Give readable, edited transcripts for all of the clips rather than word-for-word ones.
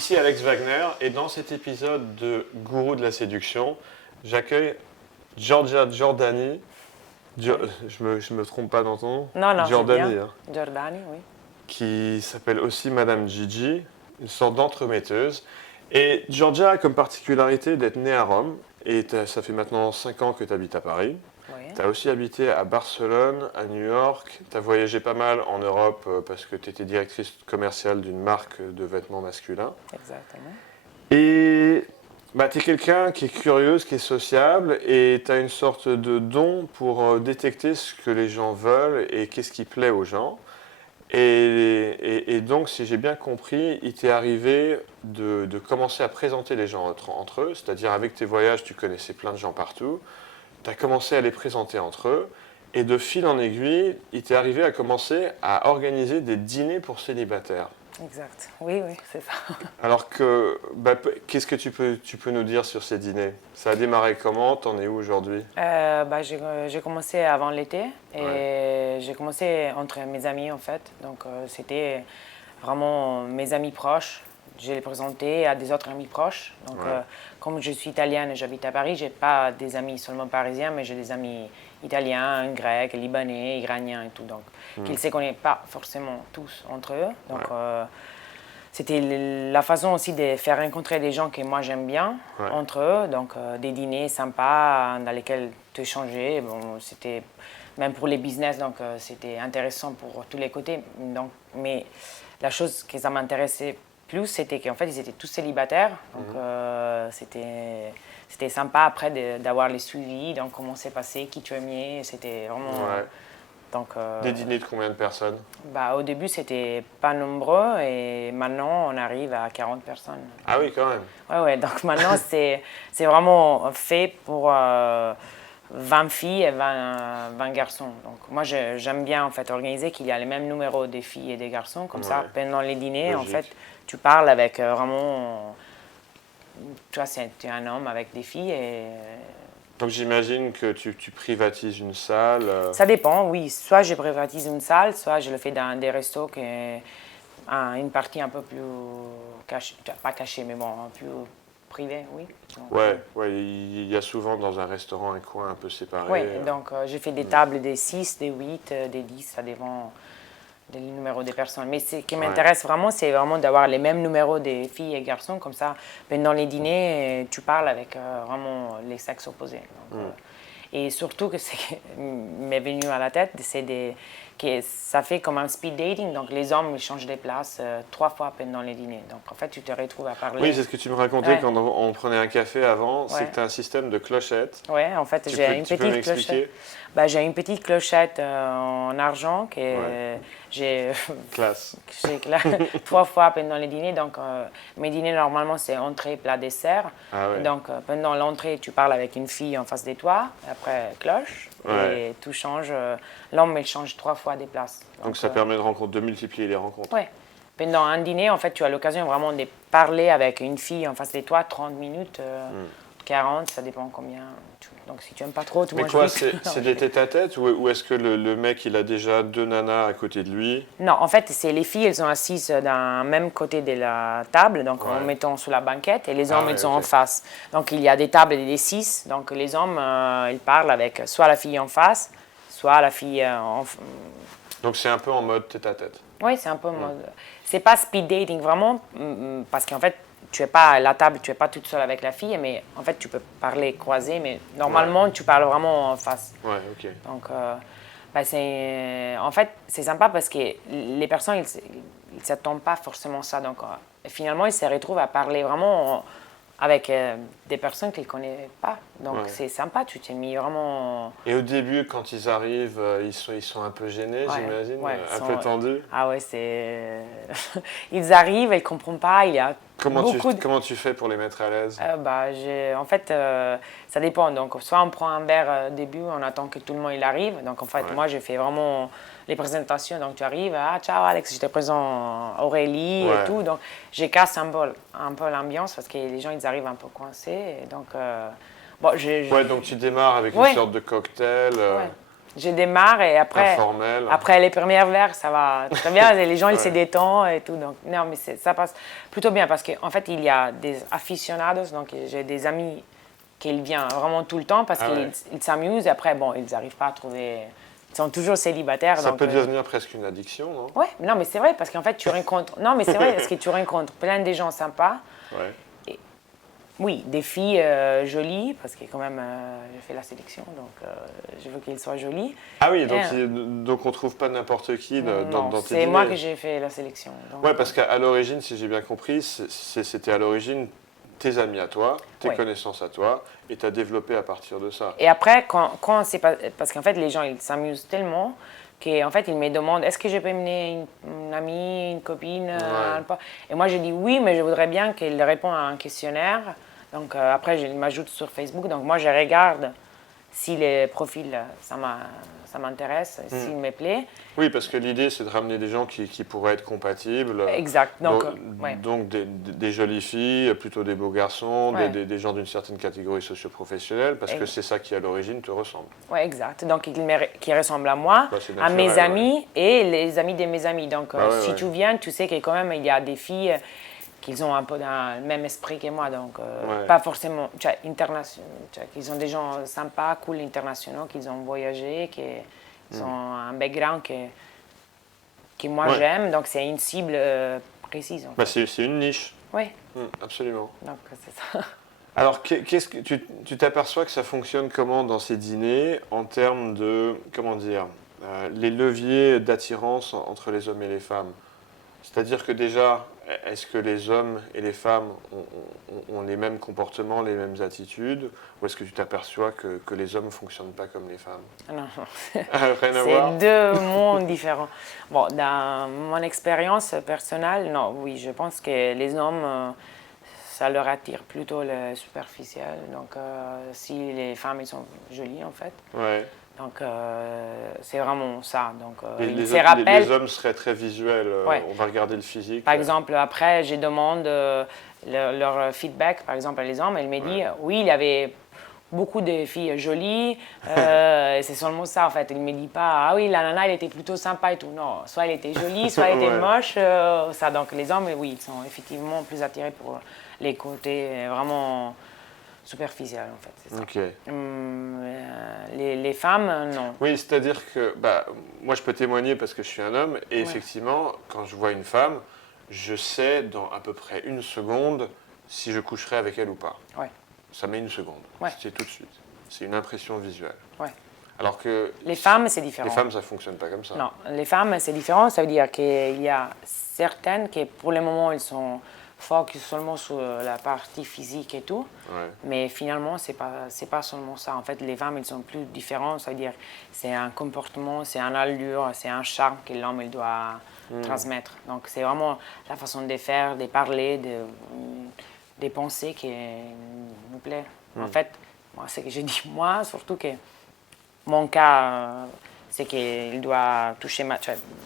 Ici Alex Wagner et dans cet épisode de Gourou de la séduction, j'accueille Giorgia Giordani. Je me trompe pas dans ton nom? Non, non, c'est Giordani, bien. hein, Giordani, oui. qui s'appelle aussi Madame Gigi, une sorte d'entremetteuse. Et Giorgia a comme particularité d'être née à Rome et ça fait maintenant 5 ans que tu habites à Paris. Oui, Tu as aussi habité à Barcelone, à New York. Tu as voyagé pas mal en Europe parce que tu étais directrice commerciale d'une marque de vêtements masculins. exactement. Et tu es quelqu'un qui est curieuse, qui est sociable et tu as une sorte de don pour détecter ce que les gens veulent et qu'est-ce qui plaît aux gens. Et donc, si j'ai bien compris, il t'est arrivé de commencer à présenter les gens entre eux, c'est-à-dire avec tes voyages, tu connaissais plein de gens partout. Tu as commencé à les présenter entre eux, et de fil en aiguille, il t'est arrivé à commencer à organiser des dîners pour célibataires. Exact. Oui, oui, c'est ça. Alors que, qu'est-ce que tu peux nous dire sur ces dîners? Ça a démarré comment? T'en es où aujourd'hui? J'ai commencé avant l'été et Ouais. j'ai commencé entre mes amis en fait. Donc c'était vraiment mes amis proches. Je les présentais à des autres amis proches. Donc Ouais. comme je suis italienne et j'habite à Paris, j'ai pas des amis seulement parisiens, mais j'ai des amis italiens, grecs, libanais, iraniens et tout. Donc qu'ils ne se connaissent pas forcément tous entre eux. Donc Ouais. c'était la façon aussi de faire rencontrer des gens que moi j'aime bien Ouais. entre eux, donc des dîners sympas dans lesquels tu échangeais. Bon, c'était même pour les business, donc c'était intéressant pour tous les côtés. Donc, mais la chose que ça m'intéressait plus, c'était qu'en fait ils étaient tous célibataires, donc c'était sympa après d'avoir les suivis, donc comment c'est passé, qui tu aimais, c'était vraiment. Ouais. Donc, Des dîners de combien de personnes? au début, c'était pas nombreux et maintenant, on arrive à 40 personnes. Ah oui, quand même. Ouais, donc maintenant, c'est vraiment fait pour 20 filles et 20 garçons. Donc moi, j'aime bien en fait organiser qu'il y a les mêmes numéros des filles et des garçons. Comme ça, Ouais. pendant les dîners, en Logique. fait, tu parles avec vraiment. Tu vois, tu es un homme avec des filles et Donc j'imagine que tu privatises une salle. ça dépend, oui. Soit je privatise une salle, soit je le fais dans des restos qui une partie un peu plus cachée, pas cachée, mais bon, un peu privée, oui. Donc, Ouais, il y a souvent dans un restaurant un coin un peu séparé. ouais, donc j'ai fait des tables des 6, des 8, des 10, ça dépend des numéros des personnes. Mais ce qui m'intéresse vraiment, c'est vraiment d'avoir les mêmes numéros des filles et garçons, comme ça, pendant les dîners, tu parles avec vraiment les sexes opposés. Donc, et surtout que ce qui m'est venu à la tête, que ça fait comme un speed dating, donc les hommes ils changent de place 3 fois pendant les dîners. Donc en fait, tu te retrouves à parler. Oui, c'est ce que tu me racontais Ouais. quand on prenait un café avant, c'est Ouais. que tu as un système de clochettes. Ouais, en fait, j'ai une Tu peux petite m'expliquer? clochette. J'ai une petite clochette en argent que Ouais. j'ai Classe. j'ai 3 fois pendant les dîners. Donc, mes dîners, normalement, c'est entrée, plat, dessert. Ah ouais. Et donc, pendant l'entrée, tu parles avec une fille en face de toi. Après, cloche. Ouais. Et tout change. L'homme, il change 3 fois des places. Donc ça permet de multiplier les rencontres. Ouais. Pendant un dîner, en fait, tu as l'occasion vraiment de parler avec une fille en face de toi 30 minutes, 40, ça dépend combien. Donc, si tu n'aimes pas trop, tu Mais manges quoi, vite. c'est des tête-à-tête ou est-ce que le mec il a déjà 2 nanas à côté de lui? Non, en fait, c'est les filles, elles sont assises d'un même côté de la table, donc en Ouais. mettant sur la banquette, et les Ah hommes, ouais, ils sont ok. en face. Donc, il y a des tables et des 6, donc les hommes, ils parlent avec soit la fille en face, soit la fille Donc c'est un peu en mode tête-à-tête. Oui, c'est un peu mode. C'est pas speed dating vraiment, parce qu'en fait, tu es pas à la table, tu es pas toute seule avec la fille, mais en fait, tu peux parler croisé, mais normalement, tu parles vraiment en face. Ouais, ok. Donc, en fait, c'est sympa parce que les personnes, ils ne s'attendent pas forcément ça. Donc, finalement, ils se retrouvent à parler vraiment avec des personnes qu'ils ne connaissent pas. Donc, Ouais. c'est sympa, tu t'es mis vraiment. Et au début, quand ils arrivent, ils sont un peu gênés, Ouais, j'imagine, ouais, un peu tendus. Ah ouais, c'est. Ils arrivent, ils ne comprennent pas. Il y a beaucoup de. Comment tu fais pour les mettre à l'aise? En fait, ça dépend. Donc, soit on prend un verre au début, on attend que tout le monde il arrive. Donc, en fait, Ouais. moi, j'ai fait vraiment les présentations. Donc, tu arrives, ciao Alex, je te présente Aurélie Ouais. et tout. Donc, je casse un peu l'ambiance parce que les gens, ils arrivent un peu coincés. Et donc, Ouais, donc tu démarres avec une Ouais. sorte de cocktail. Ouais. Je démarre et informel. après les premières verres, ça va très bien. Les gens, ils se Ouais. détendent et tout. Donc, non, mais ça passe plutôt bien parce qu'en fait, il y a des aficionados. Donc, j'ai des amis qui viennent vraiment tout le temps parce Ah qu'ils ouais. ils s'amusent. Et après, bon, ils n'arrivent pas à trouver. Ils sont toujours célibataires. Ça donc, peut devenir presque une addiction, non? ouais, non, mais c'est vrai parce qu'en fait, tu rencontres. Non, mais c'est vrai parce que tu rencontres plein de gens sympas. Ouais. Oui, des filles jolies, parce que quand même, j'ai fait la sélection, donc je veux qu'elles soient jolies. Ah oui, donc, Et, donc on trouve pas n'importe qui non, dans tes c'est moi dîners. que j'ai fait la sélection. Donc, Ouais, parce qu'à l'origine, si j'ai bien compris, c'était à l'origine tes amis à toi, tes ouais. connaissances à toi, et tu as développé à partir de ça. Et après, quand c'est pas. Parce qu'en fait, les gens, ils s'amusent tellement qu'en fait, ils me demandent est-ce que je peux mener une amie, une copine Ouais. Et moi, je dis oui, mais je voudrais bien qu'elle réponde à un questionnaire. Donc, après, je m'ajoute sur Facebook. Donc, moi, je regarde si les profils, ça m'intéresse, s'il me plaît. Oui, parce que l'idée, c'est de ramener des gens qui pourraient être compatibles. Exact. Donc, ouais. Donc des jolies filles, plutôt des beaux garçons, Ouais. des gens d'une certaine catégorie socio-professionnelle, parce que c'est ça qui, à l'origine, te ressemble. Oui, exact. Donc, qui ressemble à moi, Bah, c'est à mes naturel, amis et les amis de mes amis. Donc, Bah ouais, si ouais. tu viens, tu sais que quand même, il y a des filles qui ont un peu le même esprit que moi. Donc, Ouais. pas forcément, qu'ils ont des gens sympas, cool, internationaux, qu'ils ont voyagé, qui ont un background que moi Ouais. j'aime. Donc, c'est une cible précise. En Bah, fait. c'est une niche. Oui, Absolument. donc c'est ça. Alors, qu'est-ce que tu t'aperçois que ça fonctionne comment dans ces dîners en termes de, comment dire, les leviers d'attirance entre les hommes et les femmes? C'est-à-dire que déjà, est-ce que les hommes et les femmes ont les mêmes comportements, les mêmes attitudes, ou est-ce que tu t'aperçois que les hommes ne fonctionnent pas comme les femmes? Non, Rien à voir? c'est deux mondes différents. Bon, dans mon expérience personnelle, non, oui, je pense que les hommes, ça leur attire plutôt le superficiel. Donc, si les femmes, elles sont jolies, en fait. Ouais. Donc, c'est vraiment ça. Donc, ils Les, se les rappellent. hommes seraient très visuels, Ouais. on va regarder le physique. Par exemple, après, je demande leur feedback, par exemple, à les hommes. Elle me dit, oui, il y avait beaucoup de filles jolies. Et c'est seulement ça, en fait. Il ne me dit pas, ah oui, la nana, elle était plutôt sympa et tout. Non, soit elle était jolie, soit elle était Ouais. moche. Ça. Donc, les hommes, oui, ils sont effectivement plus attirés pour les côtés vraiment superficiels, en fait. C'est ça. Ok. Les femmes, non. Oui, c'est-à-dire que bah, moi je peux témoigner parce que je suis un homme et Ouais. effectivement, quand je vois une femme, je sais dans à peu près une seconde si je coucherai avec elle ou pas. Ouais. Ça met une seconde. Ouais. C'est tout de suite. C'est une impression visuelle. Ouais. Alors que Les femmes, c'est différent. les femmes, ça fonctionne pas comme ça. Non, les femmes, c'est différent. Ça veut dire qu'il y a certaines qui, pour le moment, elles sont focus seulement sur la partie physique et tout. Ouais. Mais finalement, c'est pas seulement ça. En fait, les femmes, elles sont plus différentes. Ça veut dire c'est un comportement, c'est une allure, c'est un charme que l'homme il doit transmettre. Donc, c'est vraiment la façon de faire, de parler, de penser qui nous plaît. En fait, moi, c'est que j'ai dit, moi, surtout que mon cas, c'est qu'il doit toucher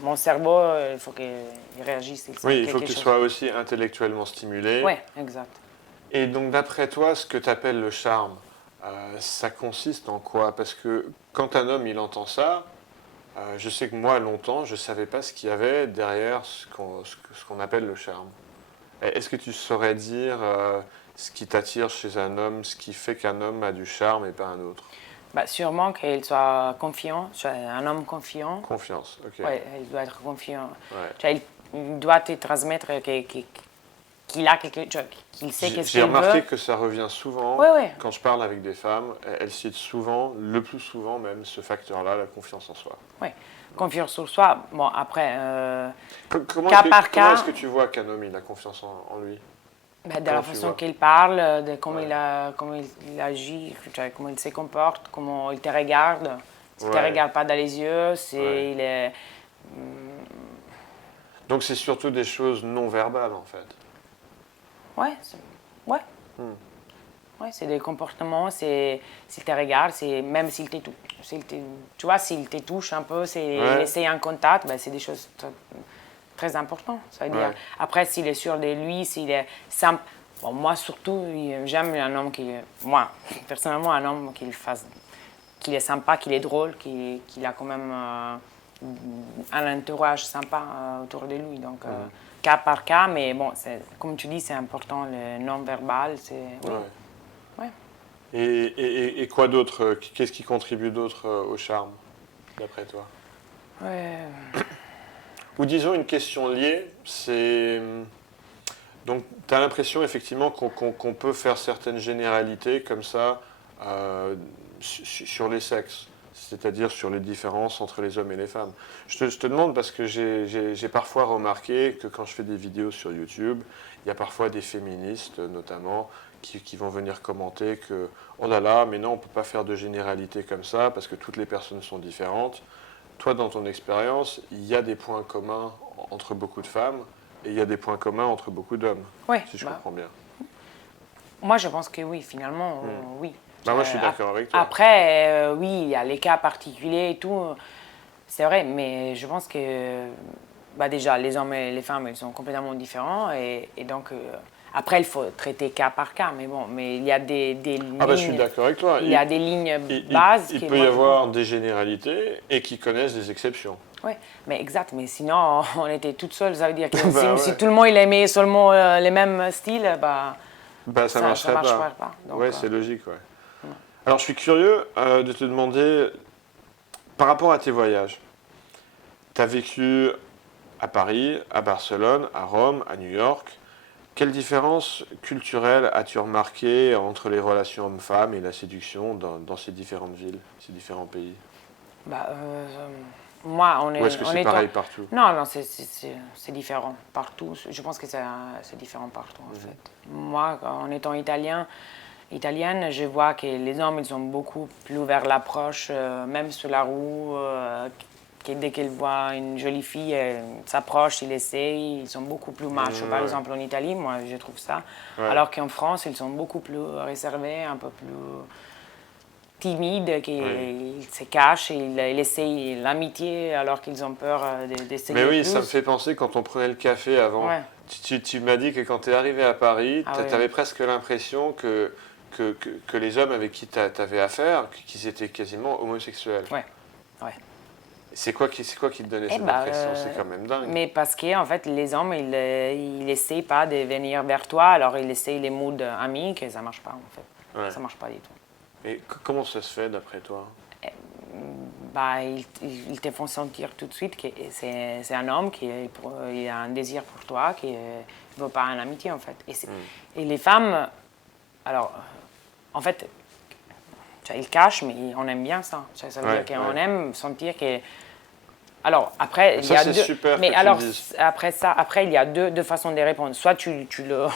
mon cerveau, il faut qu'il réagisse. Oui, il faut que tu sois aussi intellectuellement stimulé. Oui, exact. Et donc, d'après toi, ce que tu appelles le charme, ça consiste en quoi? Parce que quand un homme il entend ça, je sais que moi, longtemps, je ne savais pas ce qu'il y avait derrière ce qu'on appelle le charme. Est-ce que tu saurais dire ce qui t'attire chez un homme, ce qui fait qu'un homme a du charme et pas un autre? Bah, sûrement qu'il soit confiant, un homme confiant. Confiance, ok. Ouais, il doit être confiant. Ouais. Il doit te transmettre qu'il a quelque chose, qu'il sait qu'est-ce J'ai qu'il veut. remarqué que ça revient souvent, Ouais, ouais. quand je parle avec des femmes, elles citent souvent, le plus souvent même, ce facteur-là, la confiance en soi. Oui, confiance sur soi. Bon, après, Comment cas est-ce par comment cas, est-ce que tu vois qu'un homme il a confiance en lui? ben, de comment la tu façon vois? qu'il parle, de comment, Ouais. comment il agit, comment il se comporte, comment il te regarde. S'il ne te Ouais. regarde pas dans les yeux, Ouais. il est... Donc c'est surtout des choses non verbales en fait. Ouais, ouais. Hmm. Ouais, c'est des comportements, s'il te regarde, même s'il te touche. Tu vois, s'il te touche un peu, Ouais. laisser un contact, ben, c'est des choses très importantes. Ça veut dire. Ouais. Après, s'il est sûr de lui, s'il est simple. Bon, moi, surtout, j'aime un homme qui. Moi, personnellement, un homme qu'il est sympa, qu'il est drôle, qu'il a quand même un entourage sympa autour de lui. Donc, cas par cas, mais bon, comme tu dis, c'est important, le non-verbal. Oui. Ouais. Et quoi d'autre? Qu'est-ce qui contribue d'autre au charme, d'après toi? Ouais. Ou disons une question liée, c'est... Donc, tu as l'impression effectivement qu'on peut faire certaines généralités comme ça sur les sexes, c'est-à-dire sur les différences entre les hommes et les femmes. Je te demande parce que j'ai parfois remarqué que quand je fais des vidéos sur YouTube, il y a parfois des féministes notamment qui vont venir commenter que oh là là, mais non, on ne peut pas faire de généralité comme ça parce que toutes les personnes sont différentes. Toi, dans ton expérience, il y a des points communs entre beaucoup de femmes et il y a des points communs entre beaucoup d'hommes, si je comprends bien. Moi, je pense que oui, finalement, oui. Moi, je suis d'accord avec toi. Après, oui, il y a les cas particuliers et tout, c'est vrai, mais je pense que déjà, les hommes et les femmes, ils sont complètement différents et donc... après, il faut traiter cas par cas, mais bon, mais il y a des lignes... je suis d'accord avec toi. Il y a des lignes bases... Il peut y avoir des généralités et qui connaissent des exceptions. Oui, mais exact, mais sinon, on était toutes seules, ça veut dire que si tout le monde il aimait seulement les mêmes styles, ça ne marcherait pas. Oui, c'est logique, ouais. Alors, je suis curieux de te demander, par rapport à tes voyages, tu as vécu à Paris, à Barcelone, à Rome, à New York. Quelle différence culturelle as-tu remarqué entre les relations hommes-femmes et la séduction dans ces différentes villes, ces différents pays? Moi, Ou est-ce que c'est pareil partout? Non, c'est différent partout. Je pense que c'est différent partout, en fait. Moi, en étant italienne, je vois que les hommes, ils sont beaucoup plus vers l'approche, même sur la roue, dès qu'ils voient une jolie fille, ils s'approchent, ils essayent, ils sont beaucoup plus machos. Par exemple, en Italie, moi, je trouve ça. Ouais. Alors qu'en France, ils sont beaucoup plus réservés, un peu plus timides, qu'ils se cachent, ils essayent l'amitié alors qu'ils ont peur d'essayer. Mais oui, plus. Ça me fait penser quand on prenait le café avant. Ouais. Tu m'as dit que quand tu es arrivé à Paris, tu avais presque l'impression que les hommes avec qui tu avais affaire, qu'ils étaient quasiment homosexuels. Ouais. C'est quoi qui te donnait cette impression? C'est quand même dingue. Mais parce que en fait, les hommes, ils n'essayent pas de venir vers toi, alors ils essayent les moods amis, que ça ne marche pas en fait. Ouais. Ça ne marche pas du tout. Et comment ça se fait d'après toi? Ils te font sentir tout de suite que c'est un homme qui a un désir pour toi, qui ne veut pas une amitié en fait. Et les femmes, alors, en fait, ils cachent, mais on aime bien ça. Ça veut dire qu'on aime sentir que... Alors, après, il y a deux... Super mais alors, après, il y a deux façons de répondre. Soit tu le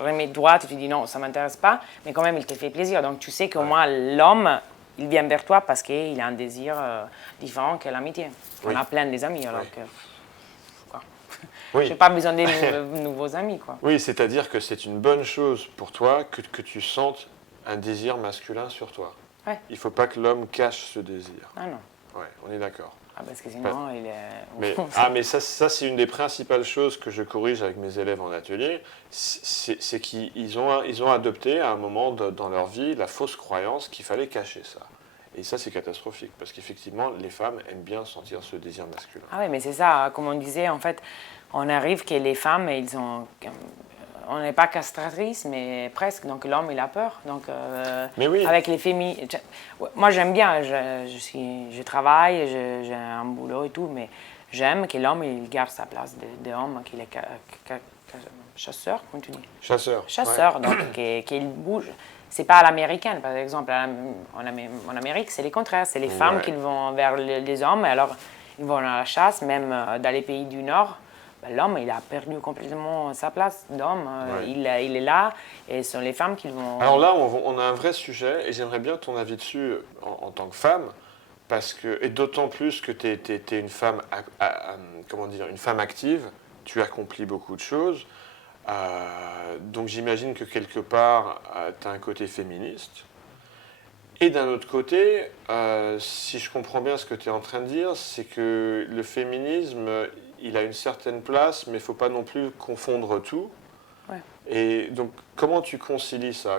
remets droite et tu dis non, ça ne m'intéresse pas, mais quand même, il te fait plaisir. Donc, tu sais qu'au moins, l'homme, il vient vers toi parce qu'il a un désir différent que l'amitié. On a plein des amis, alors que... Je n'ai pas besoin de nouveaux amis, quoi. Oui, c'est-à-dire que c'est une bonne chose pour toi que tu sentes un désir masculin sur toi. Ouais. Il ne faut pas que l'homme cache ce désir. Ah non. Ouais, on est d'accord. Parce que sinon, il est... Mais ça, c'est une des principales choses que je corrige avec mes élèves en atelier, c'est qu'ils ont adopté à un moment dans leur vie la fausse croyance qu'il fallait cacher ça. Et ça, c'est catastrophique, parce qu'effectivement, les femmes aiment bien sentir ce désir masculin. Ah oui, mais c'est ça, comme on disait, en fait, on arrive que les femmes, on n'est pas castratrice, mais presque. Donc l'homme, il a peur. Donc mais oui. Avec les féministes, moi j'aime bien. Je travaille, j'ai un boulot et tout, mais j'aime que l'homme il garde sa place d'homme, qu'il est chasseur, comment tu dis? Chasseur. Chasseur, donc qu'il bouge. C'est pas à l'américaine, par exemple. En Amérique, c'est le contraire. C'est les femmes qui vont vers les hommes. Alors ils vont à la chasse, même dans les pays du Nord. L'homme, il a perdu complètement sa place d'homme. Il est là et ce sont les femmes qui vont... Alors là, on a un vrai sujet et j'aimerais bien ton avis dessus en tant que femme, et d'autant plus que tu es une femme, une femme active, tu accomplis beaucoup de choses, donc j'imagine que quelque part, tu as un côté féministe. Et d'un autre côté, si je comprends bien ce que tu es en train de dire, c'est que le féminisme... il a une certaine place, mais il ne faut pas non plus confondre tout. Ouais. Et donc, comment tu concilies ça?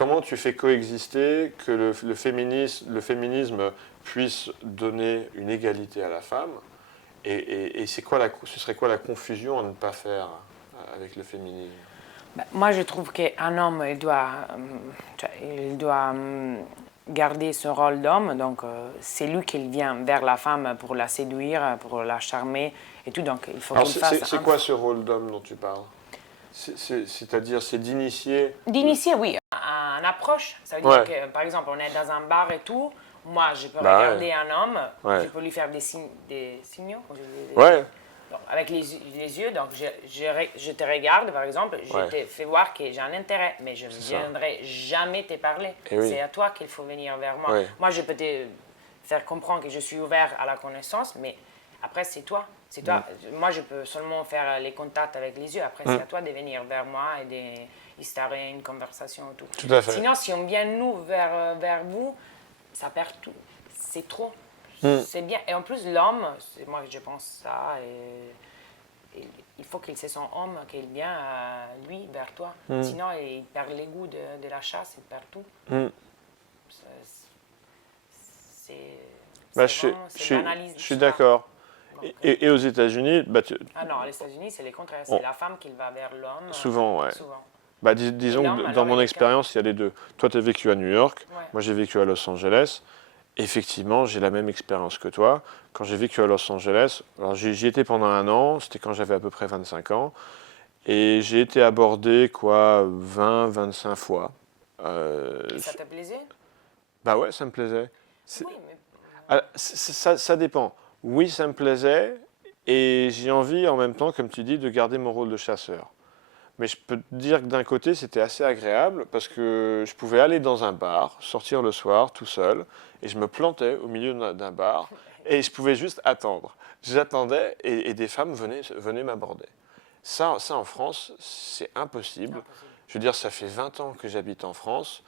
comment tu fais coexister que le féminisme puisse donner une égalité à la femme et ce serait quoi la confusion à ne pas faire avec le féminisme? Ben, moi, je trouve qu'un homme, il doit garder ce rôle d'homme. Donc, c'est lui qui vient vers la femme pour la séduire, pour la charmer et tout. Donc, il faut qu'il fasse... C'est quoi ce rôle d'homme dont tu parles? C'est-à-dire, c'est d'initier... D'initier, oui, une approche. Ça veut dire que, par exemple, on est dans un bar et tout. Moi, je peux regarder un homme, je peux lui faire des signaux. Donc, avec les yeux, donc je te regarde, par exemple, je te fais voir que j'ai un intérêt, mais je ne viendrai jamais te parler. C'est à toi qu'il faut venir vers moi. Moi, je peux te faire comprendre que je suis ouvert à la connaissance, mais après, c'est toi. C'est toi. Moi, je peux seulement faire les contacts avec les yeux. Après, c'est à toi de venir vers moi et d'instaurer une conversation et tout. Tout à fait. Sinon, si on vient, nous, vers vous, ça perd tout. C'est trop. C'est bien. Et en plus, l'homme, moi je pense ça, et il faut qu'il se sente homme, qu'il vient, lui, vers toi. Sinon, il perd les goûts de la chasse, il perd tout. Je suis d'accord. Et aux États-Unis, Ah non, aux États-Unis, c'est le contraire. C'est la femme qui va vers l'homme. Souvent, ouais. Souvent. Disons que dans mon expérience, il y a les deux. Toi, tu as vécu à New York, moi j'ai vécu à Los Angeles. Effectivement, j'ai la même expérience que toi. Quand j'ai vécu à Los Angeles, alors j'y étais pendant 1 an, c'était quand j'avais à peu près 25 ans, et j'ai été abordé 20-25 fois. Et ça te plaisait? Bah ouais, ça me plaisait. Oui, mais... Alors, ça dépend. Oui, ça me plaisait, et j'ai envie en même temps, comme tu dis, de garder mon rôle de chasseur. Mais je peux te dire que d'un côté, c'était assez agréable parce que je pouvais aller dans un bar, sortir le soir tout seul, et je me plantais au milieu d'un bar, et je pouvais juste attendre. J'attendais, et des femmes venaient m'aborder. Ça, en France, c'est impossible. Je veux dire, ça fait 20 ans que j'habite en France.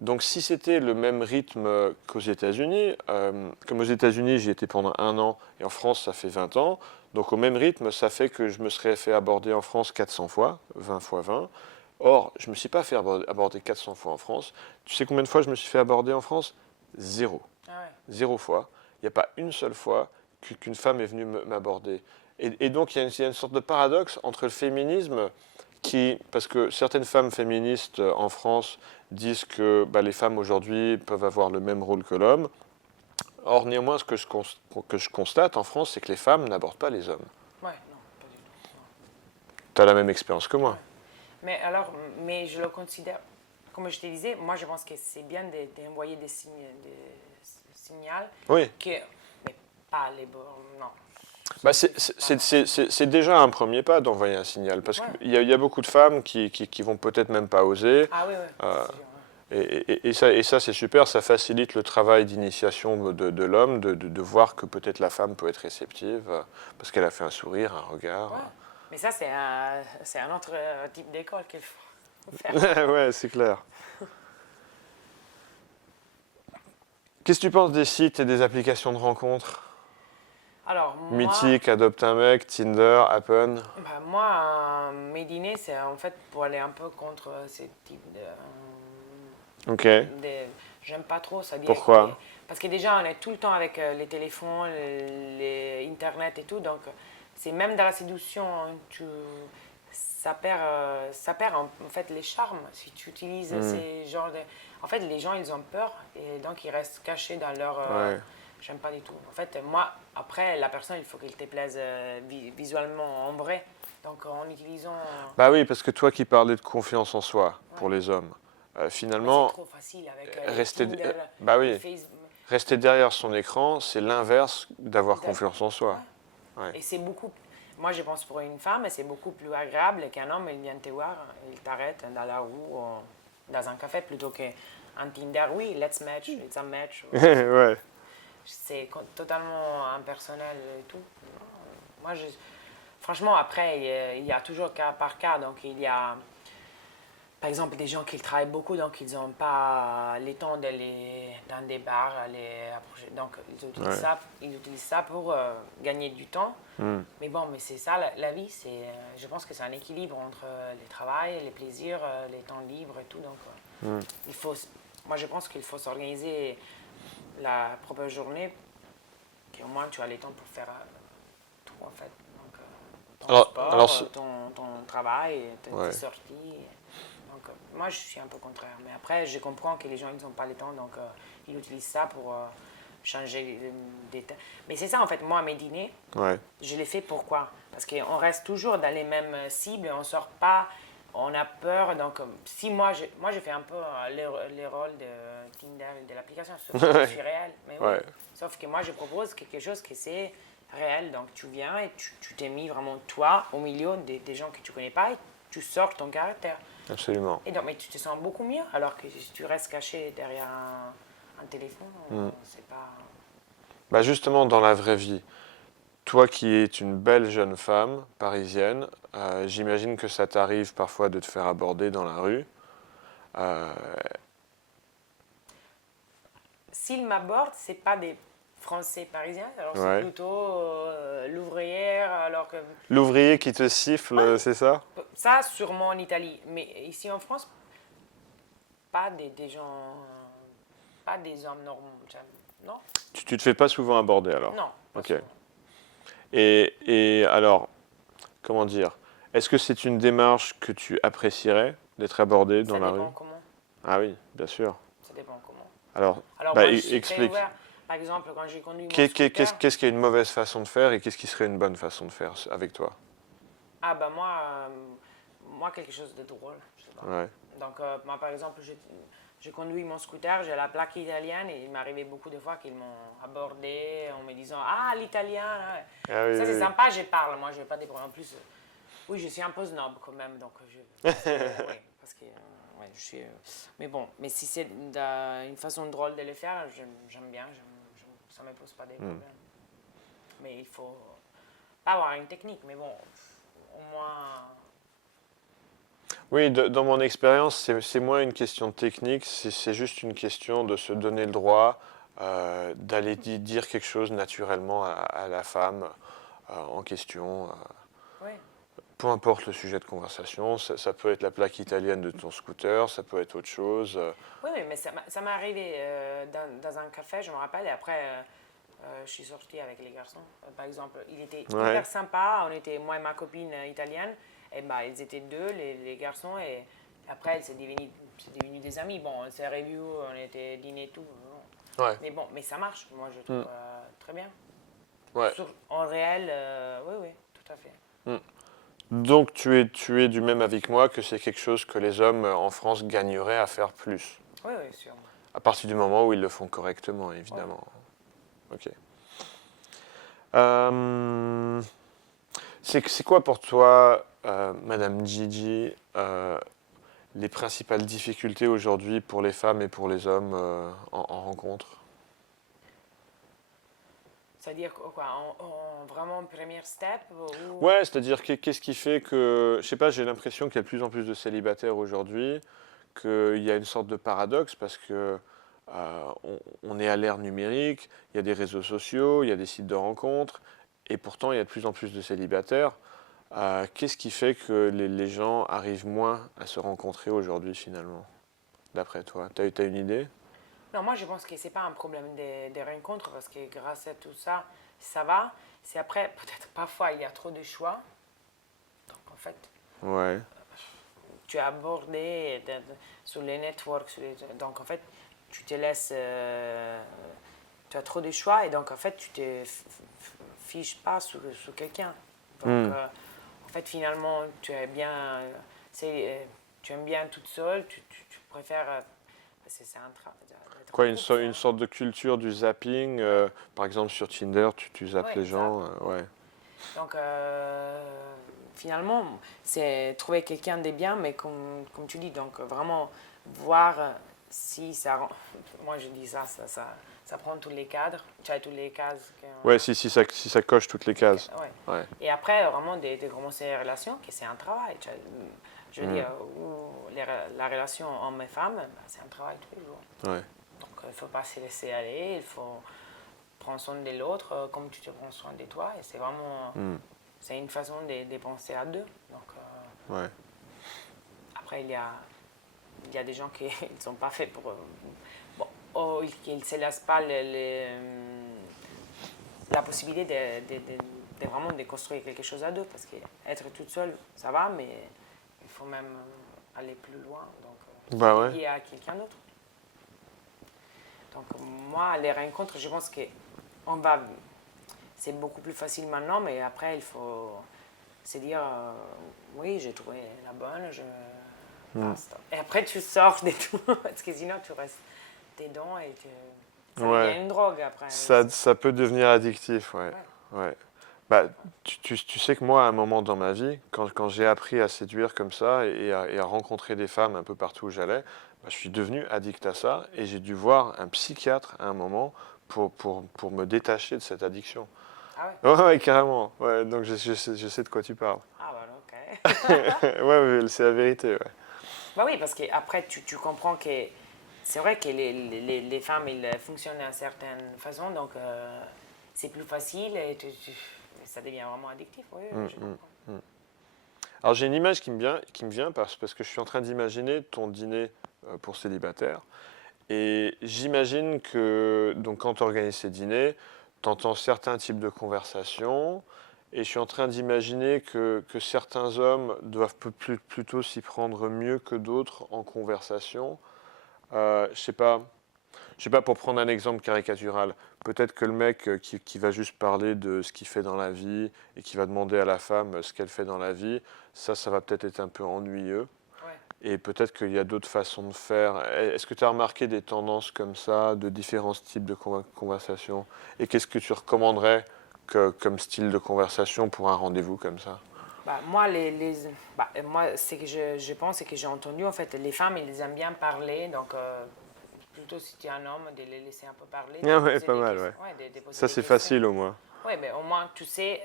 Donc si c'était le même rythme qu'aux États-Unis, comme aux États-Unis j'y étais pendant 1 an et en France ça fait 20 ans, donc au même rythme ça fait que je me serais fait aborder en France 400 fois, 20 fois 20. Or, je ne me suis pas fait aborder 400 fois en France. Tu sais combien de fois je me suis fait aborder en France? Zéro. Ah ouais. 0 fois. Il n'y a pas une seule fois qu'une femme est venue m'aborder. Et donc il y a une sorte de paradoxe entre le féminisme parce que certaines femmes féministes en France disent que les femmes aujourd'hui peuvent avoir le même rôle que l'homme. Or, néanmoins, ce que je constate en France, c'est que les femmes n'abordent pas les hommes. Ouais, non, pas du tout. Tu as la même expérience que moi. Ouais. Mais je le considère, comme je te disais, moi je pense que c'est bien d'envoyer des signaux, Oui. Mais pas les bons, non. C'est déjà un premier pas d'envoyer un signal, parce qu'il y a beaucoup de femmes qui vont peut-être même pas oser. Ah oui, oui. Et ça, c'est super, ça facilite le travail d'initiation de l'homme, de voir que peut-être la femme peut être réceptive, parce qu'elle a fait un sourire, un regard. Ouais. Mais ça, c'est un autre type d'école qu'il faut faire. Ouais, c'est clair. Qu'est-ce que tu penses des sites et des applications de rencontres? Alors, Mythique, Adopte un mec, Tinder, Happen. Moi, mes dîners, c'est en fait pour aller un peu contre ce type de... Ok. J'aime pas trop ça. Pourquoi? Parce que déjà, on est tout le temps avec les téléphones, les Internet et tout. Donc, c'est même dans la séduction, ça perd en fait les charmes si tu utilises ces genres de... En fait, les gens, ils ont peur et donc ils restent cachés dans leur... J'aime pas du tout. En fait, moi, après, la personne, il faut qu'elle te plaise visuellement en vrai. Donc, en utilisant... Bah oui, parce que toi qui parlais de confiance en soi pour les hommes, finalement... C'est trop facile avec rester derrière son écran, c'est l'inverse d'avoir confiance en soi. Ouais. Et c'est beaucoup... Moi, je pense pour une femme, c'est beaucoup plus agréable qu'un homme, il vient te voir, il t'arrête dans la rue ou dans un café plutôt qu'un Tinder. Oui, let's match, it's a match. Ouais. C'est totalement impersonnel et tout. Moi, franchement, après, il y a toujours cas par cas. Donc, il y a, par exemple, des gens qui travaillent beaucoup, donc ils n'ont pas le temps d'aller dans des bars, aller approcher. Donc, ils utilisent ça pour gagner du temps. Mais bon, mais c'est ça, la vie. Je pense que c'est un équilibre entre le travail, les plaisirs, les temps libres et tout. Donc, Il faut, moi, je pense qu'il faut s'organiser la propre journée, qu'au moins tu as le temps pour faire tout, en fait. Donc, ton Alors, sport, ton travail, tes ouais. sorties. Donc, moi, je suis un peu contraire. Mais après, je comprends que les gens, ils n'ont pas le temps, donc ils utilisent ça pour changer des temps. Mais c'est ça, en fait, moi, mes dîners, Ouais. je les fais pourquoi? Parce qu'on reste toujours dans les mêmes cibles, on ne sort pas, on a peur. Donc, si moi je fais un peu les rôles de Tinder et de l'application, sauf que je suis réel. Mais oui, Ouais. sauf que moi, je propose quelque chose qui c'est réel. Donc, tu viens et tu t'es mis vraiment toi au milieu des gens que tu connais pas et tu sors ton caractère. Absolument. Et donc, mais tu te sens beaucoup mieux, alors que si tu restes caché derrière un téléphone, c'est pas... Bah justement, dans la vraie vie, toi qui es une belle jeune femme parisienne, j'imagine que ça t'arrive parfois de te faire aborder dans la rue. Euh, S'ils m'abordent, c'est pas des Français parisiens, alors c'est ouais. plutôt l'ouvrière, alors que L'ouvrier qui te siffle, ouais, c'est ça? ça sûrement en Italie, mais ici en France, pas des gens, pas des hommes normaux, non, Tu te fais pas souvent aborder alors? non, pas Ok. souvent. Et alors, comment dire? Est-ce que c'est une démarche que tu apprécierais d'être abordé dans Ça la rue? dépend comment, Ah oui, bien sûr. ça dépend comment. Alors, Alors bah, moi, je suis très explique. ouvert. Par exemple, quand j'ai conduit mon scooter, Qu'est-ce qui est une mauvaise façon de faire et qu'est-ce qui serait une bonne façon de faire avec toi? ah ben moi quelque chose de drôle, je sais pas. Ouais. Donc moi par exemple, je conduis mon scooter, j'ai la plaque italienne et il m'est arrivé beaucoup de fois qu'ils m'ont abordé en me disant ah l'italien. Hein. Ah oui, Ça oui, c'est oui. sympa, je parle, moi je n'ai pas des problèmes. En plus, oui je suis un peu snob quand même, donc oui, parce que ouais, je suis. Mais bon, mais si c'est une façon drôle de le faire, j'aime bien, ça me pose pas de problème. Mais il faut pas avoir une technique, mais bon, au moins. Oui, dans mon expérience, c'est moins une question de technique, c'est juste une question de se donner le droit d'aller dire quelque chose naturellement à la femme en question. Oui. Peu importe le sujet de conversation, ça peut être la plaque italienne de ton scooter, ça peut être autre chose. Oui, oui, mais ça m'est arrivé dans un café, je me rappelle, et après, je suis sortie avec les garçons. Par exemple, il était Ouais, hyper sympa, on était, moi et ma copine italienne, et bah, ils étaient deux, les garçons, et après, c'est devenu des amis. Bon, on s'est revus, on était dîner et tout. Bon. ouais, Mais bon, mais ça marche, moi je trouve très bien. ouais. En réel, oui, oui, tout à fait. Donc tu es du même avis que moi que c'est quelque chose que les hommes en France gagneraient à faire plus. Oui, oui, sûrement. À partir du moment où ils le font correctement, Ouais. évidemment. Ok. Euh, c'est quoi pour toi, Madame Gigi, les principales difficultés aujourd'hui pour les femmes et pour les hommes en rencontre? C'est-à-dire quoi, vraiment première step ou... Ouais, c'est-à-dire qu'est-ce qui fait que, je sais pas, j'ai l'impression qu'il y a de plus en plus de célibataires aujourd'hui, qu'il y a une sorte de paradoxe parce que on est à l'ère numérique, il y a des réseaux sociaux, il y a des sites de rencontres, et pourtant il y a de plus en plus de célibataires. Qu'est-ce qui fait que les gens arrivent moins à se rencontrer aujourd'hui finalement, d'après toi? T'as une idée? Non, moi je pense que c'est pas un problème de rencontres parce que grâce à tout ça, ça va. C'est après, peut-être parfois il y a trop de choix. Donc en fait, Ouais. tu es abordé sur les networks, donc en fait, tu te laisses. Tu as trop de choix et donc en fait, tu te fiches pas sur quelqu'un. Donc Hmm. en fait, finalement, tu es bien. Tu aimes bien toute seule, tu préfères. C'est un travail d'être Quoi, en couple, ça. une sorte de culture du zapping, Ouais. par exemple sur Tinder, tu zappes Ouais, les zap. gens, ouais. Donc, finalement, c'est trouver quelqu'un de bien, mais comme tu dis, donc vraiment voir si ça rend... Moi, je dis ça prend tous les cadres, tu as tous les cases. Ouais, si ça coche toutes les cases. Ouais. Ouais. Et après, vraiment, de commencer les relations, que c'est un travail. Je veux dire, la relation homme et femme, ben, c'est un travail tous les jours. Ouais. Donc, il ne faut pas se laisser aller, il faut prendre soin de l'autre comme tu te prends soin de toi. Et c'est vraiment... C'est une façon de penser à deux. Donc, Ouais. après, il y a il y a des gens qui ne sont pas faits pour... bon, ils ne se laissent pas la possibilité de vraiment de construire quelque chose à deux, parce qu'être toute seule, ça va, mais il faut même aller plus loin, donc Bah ouais. lié à quelqu'un d'autre. Donc moi, les rencontres, je pense que c'est beaucoup plus facile maintenant, mais après, il faut se dire, oui, j'ai trouvé la bonne, basta. Et après, tu sors de tout, parce que sinon, tu restes dedans et ça Ouais. devient une drogue après. Ça peut devenir addictif, ouais. Ouais. Ouais. Bah, tu sais que moi, à un moment dans ma vie, quand j'ai appris à séduire comme ça et à rencontrer des femmes un peu partout où j'allais, bah, je suis devenu addict à ça et j'ai dû voir un psychiatre à un moment pour me détacher de cette addiction. Ah ouais? Ouais, ouais, carrément. Ouais, donc je sais de quoi tu parles. Ah voilà, ok. Ouais, ouais, c'est la vérité, ouais. Bah oui, parce qu'après, tu comprends que c'est vrai que les femmes, ils fonctionnent d'une certaine façon, donc c'est plus facile et ça devient vraiment addictif, oui, je comprends. Alors j'ai une image qui me vient parce que je suis en train d'imaginer ton dîner pour célibataire. Et j'imagine que donc, quand tu organises ces dîners, tu entends certains types de conversations. Et je suis en train d'imaginer que certains hommes doivent plutôt s'y prendre mieux que d'autres en conversation. Je sais pas, pour prendre un exemple caricatural, peut-être que le mec qui va juste parler de ce qu'il fait dans la vie et qui va demander à la femme ce qu'elle fait dans la vie, ça va peut-être être un peu ennuyeux. Ouais. Et peut-être qu'il y a d'autres façons de faire. Est-ce que tu as remarqué des tendances comme ça, de différents types de conversations? Et qu'est-ce que tu recommanderais comme style de conversation pour un rendez-vous comme ça? Bah, moi, moi, ce que je pense et que j'ai entendu, en fait, les femmes, ils aiment bien parler, donc plutôt si tu es un homme, de les laisser un peu parler, de Ah ouais, poser pas des mal, questions. ouais. Ouais, de poser Ça, des c'est questions. facile au moins. Oui, mais au moins, tu sais,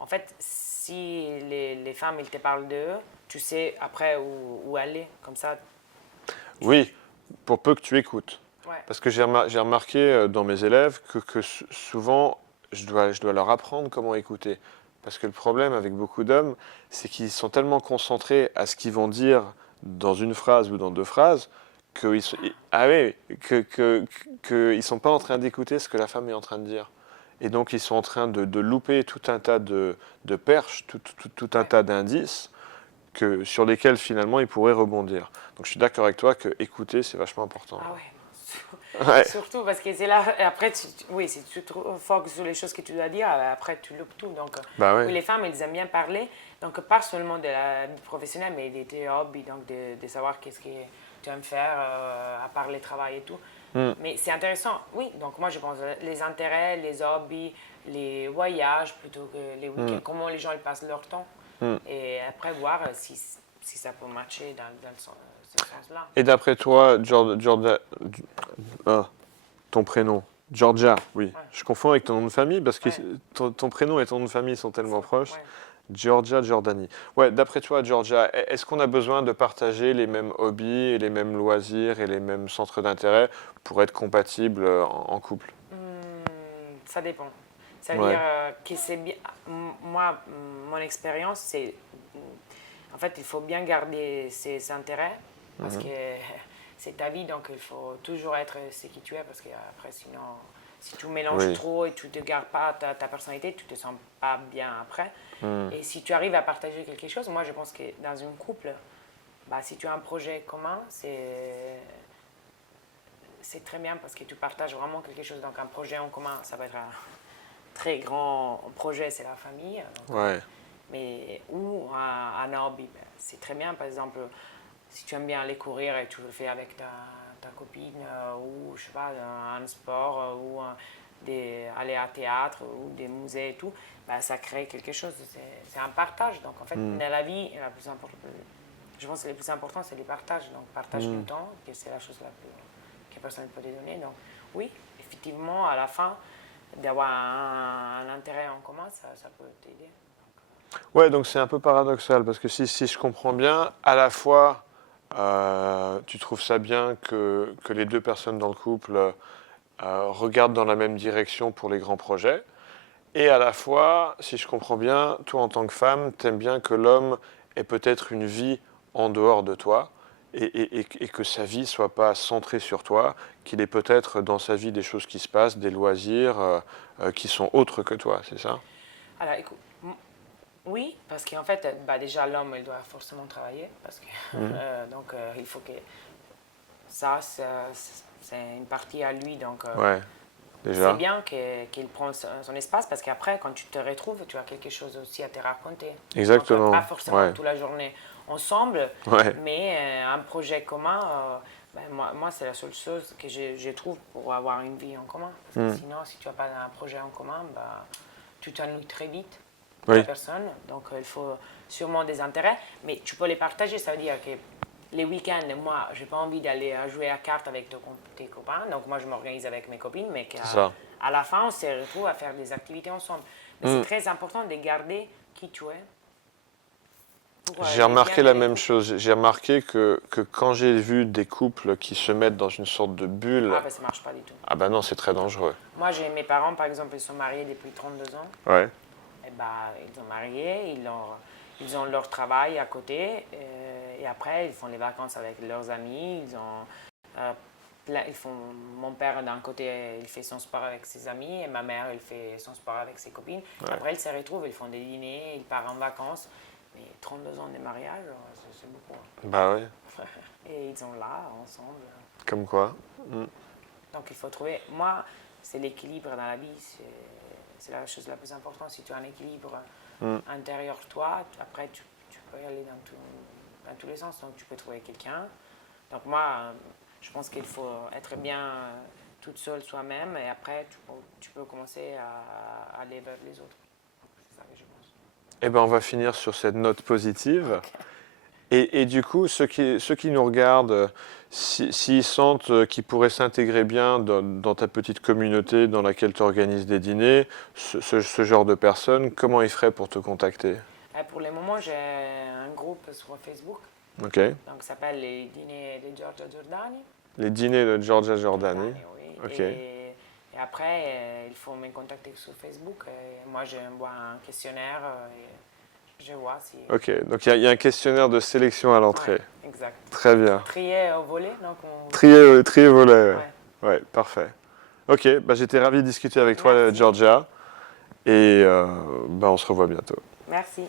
en fait, si les femmes, ils te parlent d'eux, tu sais après où aller. Comme ça, Oui, pour peu que tu écoutes. ouais, Parce que j'ai remarqué dans mes élèves que souvent, je dois leur apprendre comment écouter. Parce que le problème avec beaucoup d'hommes, c'est qu'ils sont tellement concentrés à ce qu'ils vont dire dans une phrase ou dans deux phrases, ah oui, que ils sont pas en train d'écouter ce que la femme est en train de dire. Et donc ils sont en train de louper tout un tas de perches, tout un ouais. tas d'indices sur lesquels finalement ils pourraient rebondir. Donc je suis d'accord avec toi que écouter c'est vachement important. Ah ouais. Ouais, Surtout parce que c'est là, après, oui, si tu te focuses sur les choses que tu dois dire, après tu loupes tout. Donc, bah oui, ouais. les femmes, elles aiment bien parler. Donc, pas seulement de la vie professionnelle, mais de tes hobbies, donc de savoir qu'est-ce que tu aimes faire, à part le travail et tout. Hmm. Mais c'est intéressant, oui. Donc, moi, je pense les intérêts, les hobbies, les voyages plutôt que les week-ends, comment les gens ils passent leur temps. Et après, voir si ça peut matcher dans ce sens-là. Et d'après toi, ah, ton prénom, Georgia, oui. Ouais, Je confonds avec ton nom de famille parce que ouais, ton prénom et ton nom de famille sont tellement proches. ouais. Georgia, Jordanie. Ouais, d'après toi, Georgia, est-ce qu'on a besoin de partager les mêmes hobbies et les mêmes loisirs et les mêmes centres d'intérêt pour être compatibles en couple? Ça dépend. Ça veut Ouais. dire que c'est bien. Moi, mon expérience, c'est. En fait, il faut bien garder ses intérêts parce que c'est ta vie, donc il faut toujours être ce qui tu es parce qu'après, sinon, si tu mélanges Oui. trop et tu ne te gardes pas ta personnalité, tu ne te sens pas bien après. Et si tu arrives à partager quelque chose, moi, je pense que dans un couple, bah, si tu as un projet commun, c'est très bien parce que tu partages vraiment quelque chose. Donc, un projet en commun, ça va être un très grand projet, c'est la famille. Donc, Ouais. mais ou un hobby, ben, c'est très bien. Par exemple, si tu aimes bien aller courir et tu le fais avec ta copine, ou je sais pas, un sport, aller à théâtre ou des musées et tout, ben, ça crée quelque chose. C'est un partage. Donc, en fait, dans la vie, je pense que le plus important, c'est le partage. Donc, partage du temps, que c'est la chose la plus que personne ne peut te donner. Donc, oui, effectivement, à la fin, d'avoir un intérêt en commun, ça peut t'aider. Ouais, donc c'est un peu paradoxal parce que si je comprends bien, à la fois tu trouves ça bien que les deux personnes dans le couple regardent dans la même direction pour les grands projets, et à la fois, si je comprends bien, toi en tant que femme, t'aimes bien que l'homme ait peut-être une vie en dehors de toi et que sa vie soit pas centrée sur toi, qu'il ait peut-être dans sa vie des choses qui se passent, des loisirs qui sont autres que toi, c'est ça? Alors, écoute, oui, parce qu'en fait, déjà, l'homme, il doit forcément travailler, parce que, donc, il faut que c'est une partie à lui, donc Ouais, c'est déjà. bien qu'il prenne son espace, parce qu'après, quand tu te retrouves, tu as quelque chose aussi à te raconter. Exactement, Donc, pas forcément ouais. toute la journée ensemble, Ouais, mais un projet commun, moi, c'est la seule chose que je trouve pour avoir une vie en commun. Parce que sinon, si tu n'as pas un projet en commun, tu t'ennuies très vite de la oui, personne. Donc, il faut sûrement des intérêts, mais tu peux les partager. Ça veut dire que les week-ends, moi, j'ai pas envie d'aller jouer à cartes avec tes copains. Donc, moi, je m'organise avec mes copines, mais c'est ça. à la fin, on se retrouve à faire des activités ensemble. Mais c'est très important de garder qui tu es. Pour, J'ai les remarqué liens la avec même eux. chose. J'ai remarqué que quand j'ai vu des couples qui se mettent dans une sorte de bulle, Ah, ben, ça marche pas du tout. ah bah non, c'est très dangereux. Moi, j'ai mes parents, par exemple, ils sont mariés depuis 32 ans. Ouais, Et ils sont mariés, ils ont leur travail à côté, et après, ils font les vacances avec leurs amis. Mon père, d'un côté, il fait son sport avec ses amis, et ma mère, elle fait son sport avec ses copines. Ouais. Après, ils se retrouvent, ils font des dîners, ils partent en vacances. Mais 32 ans de mariage, c'est beaucoup. bah ouais, Et ils sont là, ensemble. comme quoi. Donc, il faut trouver. Moi, c'est l'équilibre dans la vie. C'est la chose la plus importante. Si tu as un équilibre intérieur toi, après, tu peux y aller dans tous les sens. Donc, tu peux trouver quelqu'un. Donc, moi, je pense qu'il faut être bien toute seule soi-même. Et après, tu peux commencer à aller vers les autres. C'est ça que je pense. Eh ben, on va finir sur cette note positive. Et du coup, ceux qui nous regardent, s'ils sentent qu'ils pourraient s'intégrer bien dans ta petite communauté dans laquelle tu organises des dîners, ce genre de personnes, comment ils feraient pour te contacter? Pour le moment, j'ai un groupe sur Facebook. Ok. Donc, ça s'appelle les dîners de Giorgia Giordani. Les dîners de Giorgia Giordani. Oui. Ok. Et après, il faut me contacter sur Facebook. Et moi, j'envoie un questionnaire et je vois si. Ok, donc il y a un questionnaire de sélection à l'entrée. Ouais, exact. Très bien. Trier au volet. Donc Trier volet. Ouais. Ouais. Ouais, parfait. Ok, bah, j'étais ravi de discuter avec toi, Merci. Georgia. Et bah, on se revoit bientôt. Merci.